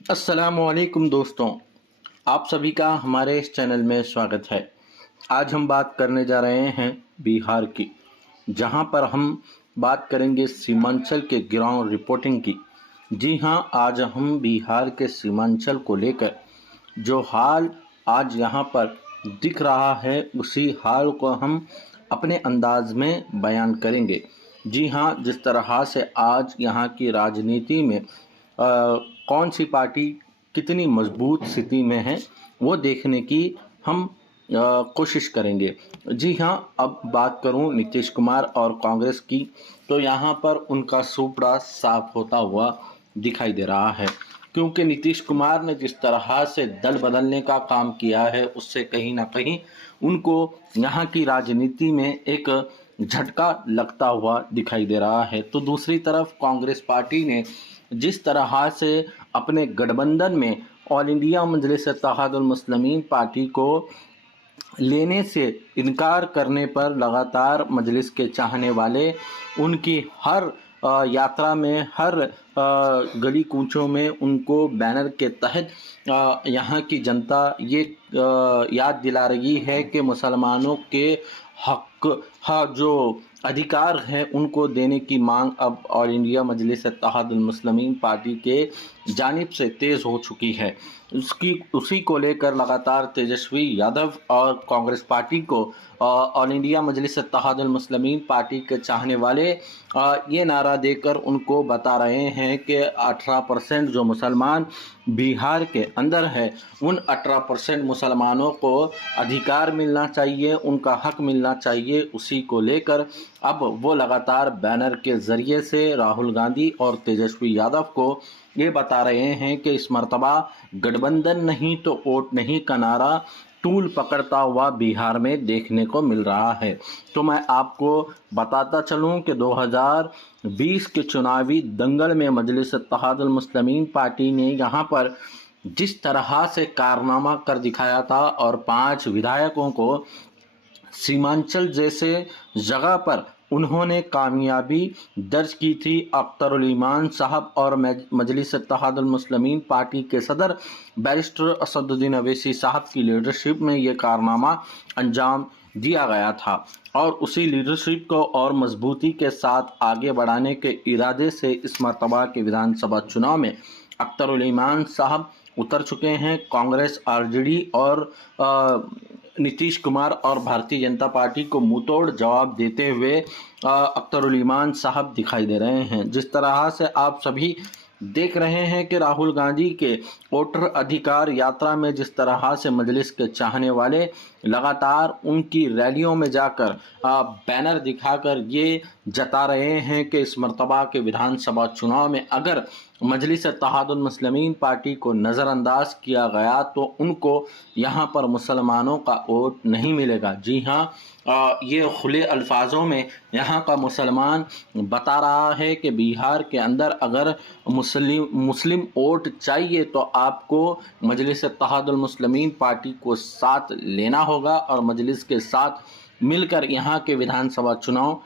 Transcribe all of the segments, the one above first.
अस्सलामुअलैकुम दोस्तों, आप सभी का हमारे इस चैनल में स्वागत है। आज हम बात करने जा रहे हैं बिहार की, जहां पर हम बात करेंगे सीमांचल के ग्राउंड रिपोर्टिंग की। जी हां, आज हम बिहार के सीमांचल को लेकर जो हाल आज यहां पर दिख रहा है, उसी हाल को हम अपने अंदाज में बयान करेंगे। जी हां, जिस तरह से आज यहाँ की राजनीति में कौन सी पार्टी कितनी मजबूत स्थिति में है, वो देखने की हम कोशिश करेंगे। जी हाँ, अब बात करूं नीतीश कुमार और कांग्रेस की, तो यहाँ पर उनका सुपड़ा साफ होता हुआ दिखाई दे रहा है, क्योंकि नीतीश कुमार ने जिस तरह से दल बदलने का काम किया है, उससे कहीं ना कहीं उनको यहाँ की राजनीति में एक झटका लगता हुआ दिखाई दे रहा है। तो दूसरी तरफ कांग्रेस पार्टी ने जिस तरह से अपने गठबंधन में ऑल इंडिया मजलिस इत्तेहादुल मुस्लिमीन पार्टी को लेने से इनकार करने पर लगातार मजलिस के चाहने वाले उनकी हर यात्रा में, हर गली कूचों में उनको बैनर के तहत यहाँ की जनता ये याद दिला रही है कि मुसलमानों के हक जो अधिकार हैं उनको देने की मांग अब ऑल इंडिया मजलिस इत्तेहादुल मुस्लिमीन पार्टी के जानिब से तेज़ हो चुकी है। उसी को लेकर लगातार तेजस्वी यादव और कांग्रेस पार्टी को ऑल इंडिया मजलिस इत्तेहादुल मुस्लिमीन पार्टी के चाहने वाले ये नारा देकर उनको बता रहे हैं कि 18% जो मुसलमान बिहार के अंदर है, उन 18% मुसलमानों को अधिकार मिलना चाहिए, उनका हक मिलना चाहिए। उसी को लेकर अब वो लगातार बैनर के ज़रिए से राहुल गांधी और तेजस्वी यादव को ये बता रहे हैं कि इस मर्तबा गठबंधन नहीं तो वोट नहीं का नारा टूल पकड़ता हुआ बिहार में देखने को मिल रहा है। तो मैं आपको बताता चलूं कि 2020 के चुनावी दंगल में मजलिस इत्तेहादुल मुस्लिमीन पार्टी ने यहाँ पर जिस तरह से कारनामा कर दिखाया था और 5 विधायकों को सीमांचल जैसे जगह पर उन्होंने कामयाबी दर्ज की थी। अख्तरुल ईमान साहब और मजलिस इत्तेहादुल मुस्लिमीन पार्टी के सदर बैरिस्टर असदुद्दीन अवैसी साहब की लीडरशिप में ये कारनामा अंजाम दिया गया था, और उसी लीडरशिप को और मजबूती के साथ आगे बढ़ाने के इरादे से इस मरतबा के विधानसभा चुनाव में अख्तरुल ईमान साहब उतर चुके हैं। कांग्रेस, आरजेडी और नीतीश कुमार और भारतीय जनता पार्टी को मुंहतोड़ जवाब देते हुए अख्तरुल ईमान साहब दिखाई दे रहे हैं। जिस तरह से आप सभी देख रहे हैं कि राहुल गांधी के वोटर अधिकार यात्रा में जिस तरह से मजलिस के चाहने वाले लगातार उनकी रैलियों में जाकर बैनर दिखाकर ये जता रहे हैं कि इस मर्तबा के विधानसभा चुनाव में अगर मजलिस इत्तेहादुल मुस्लिमीन पार्टी को नज़रअंदाज किया गया तो उनको यहाँ पर मुसलमानों का वोट नहीं मिलेगा। जी हाँ, ये खुले अल्फाजों में यहाँ का मुसलमान बता रहा है कि बिहार के अंदर अगर मुस्लिम वोट चाहिए तो आपको मजलिस इत्तेहादुल मुस्लिमीन पार्टी को साथ लेना होगा और मजलिस के साथ मिलकर यहाँ के विधानसभा चुनाव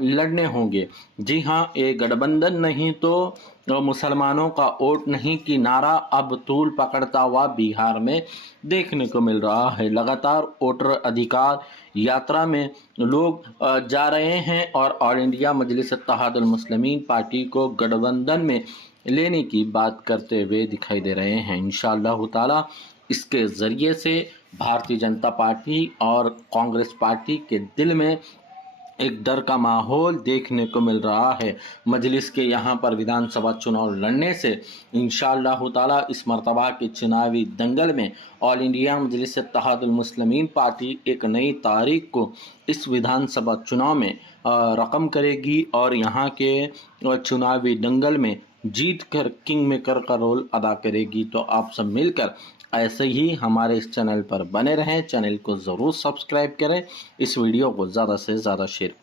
लड़ने होंगे। जी हाँ, ये गठबंधन नहीं तो मुसलमानों का वोट नहीं की नारा अब तूल पकड़ता हुआ बिहार में देखने को मिल रहा है। लगातार वोटर अधिकार यात्रा में लोग जा रहे हैं और ऑल इंडिया मजलिस इत्तेहादुल मुस्लिमीन पार्टी को गठबंधन में लेने की बात करते हुए दिखाई दे रहे हैं। इंशाअल्लाह ताला इसके ज़रिए से भारतीय जनता पार्टी और कांग्रेस पार्टी के दिल में एक डर का माहौल देखने को मिल रहा है। मजलिस के यहाँ पर विधानसभा चुनाव लड़ने से इंशाअल्लाह ताला इस मरतबा के चुनावी दंगल में ऑल इंडिया मजलिस इत्तेहादुल मुस्लिमीन पार्टी एक नई तारीख को इस विधानसभा चुनाव में रकम करेगी और यहाँ के चुनावी दंगल में जीत कर किंग मेकर का रोल अदा करेगी। तो आप सब मिलकर ऐसे ही हमारे इस चैनल पर बने रहें। चैनल को ज़रूर सब्सक्राइब करें, इस वीडियो को ज़्यादा से ज़्यादा शेयर करें।